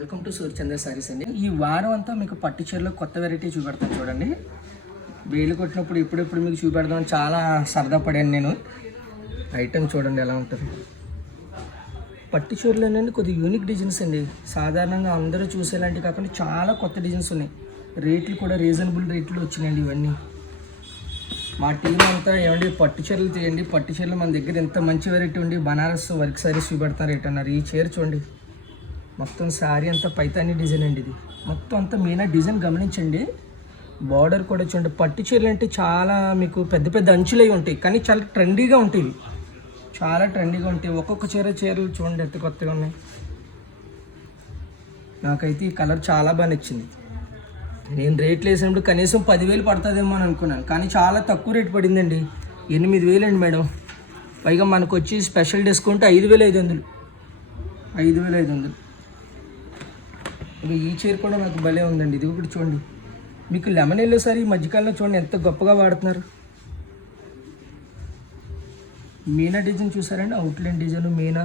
Welcome to Suryachandra saris అండి. ఈ వారం అంతా మీకు పట్టు చీరలో కొత్త వెరైటీ చూపెడతాను చూడండి. వేలు కొట్టినప్పుడు ఇప్పుడెప్పుడు మీకు చూపెడదాం చాలా సరదా పడాను నేను. ఐటెం చూడండి ఎలా ఉంటుంది. పట్టు చీరలోనండి కొద్దిగా యూనిక్ డిజైన్స్ అండి. సాధారణంగా అందరూ చూసేలాంటివి కాకుండా చాలా కొత్త డిజైన్స్ ఉన్నాయి. రేట్లు కూడా రీజనబుల్ రేట్లు వచ్చినాయండి ఇవన్నీ. మా టీం అంతా ఏమండి పట్టు చీరలు తీయండి, పట్టు చీరలు మన దగ్గర ఎంత మంచి వెరైటీ ఉండి బనారస్ వర్క్ సారీస్ చూపెడతారు ఏంటన్నారు. ఈ చీర చూడండి, మొత్తం శారీ అంతా పైతానీ డిజైన్ అండి. ఇది మొత్తం అంతా మీనా డిజైన్ గమనించండి. బార్డర్ కూడా చూడండి. పట్టు చీరలు అంటే చాలా మీకు పెద్ద పెద్ద అంచులై ఉంటాయి, కానీ చాలా ట్రెండీగా ఉంటాయి. చాలా ట్రెండీగా ఉంటాయి. ఒక్కొక్క చీరలు చూడండి ఎంత కొత్తగా ఉన్నాయి. నాకైతే ఈ కలర్ చాలా బాగా నచ్చింది. నేను రేట్లు వేసినప్పుడు కనీసం 10,000 పడుతుందేమో అని అనుకున్నాను, కానీ చాలా తక్కువ రేటు పడిందండి. 8,000 అండి మేడం. పైగా మనకు వచ్చి స్పెషల్ డిస్కౌంట్ 5,500. 5,500. ఈ చీర కూడా నాకు భలే ఉందండి. ఇది ఒకటి చూడండి. మీకు లెమన్ ఎల్లో సారీ ఈ మధ్యకాలంలో చూడండి ఎంత గొప్పగా వాడుతున్నారు. మీనా డిజైన్ చూసారండి, అవుట్లైన్ డిజైన్ మీనా.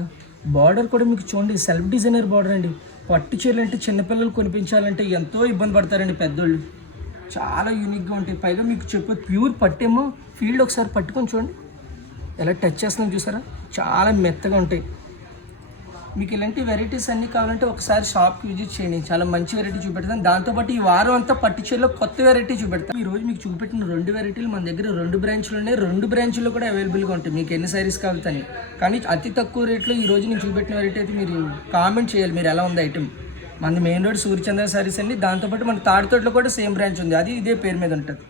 బార్డర్ కూడా మీకు చూడండి సెల్ఫ్ డిజైనర్ బార్డర్ అండి. పట్టు చీరలు అంటే చిన్నపిల్లలు కొనిపించాలంటే ఎంతో ఇబ్బంది పడతారండి పెద్దోళ్ళు. చాలా యూనిక్గా ఉంటాయి. పైగా మీకు చెప్పే ప్యూర్ పట్టేమో ఫీల్డ్ ఒకసారి పట్టుకొని చూడండి ఎలా టచ్ చేస్తున్నాం చూసారా, చాలా మెత్తగా ఉంటాయి. మీకు ఇలాంటి వెరైటీస్ అన్నీ కావాలంటే ఒకసారి షాప్కి విజిట్ చేయండి, చాలా మంచి వెరైటీ చూపెడతాను. దాంతోపాటు ఈ వారం అంతా పట్టు చీరలో కొత్త వెరైటీ చూపెడతాను. ఈరోజు మీకు చూపెట్టిన 2 వెరైటీలు మన దగ్గర 2 బ్రాంచ్లు ఉన్నాయి. 2 బ్రాంచ్లో కూడా అవైలబుల్గా ఉంటాయి. మీకు ఎన్ని సారీస్ కావాలని, కానీ అతి తక్కువ రేట్లో ఈరోజు నేను చూపెట్టిన వెరైటీ అయితే మీరు కామెంట్ చేయాలి మీరు ఎలా ఉంది ఐటమ్. మన మెయిన్ రోడ్ సూర్యచంద్ర సారీస్ అండి. దాంతోపాటు మన తాడితోటలో కూడా సేమ్ బ్రాంచ్ ఉంది, అది ఇదే పేరు మీద ఉంటుంది.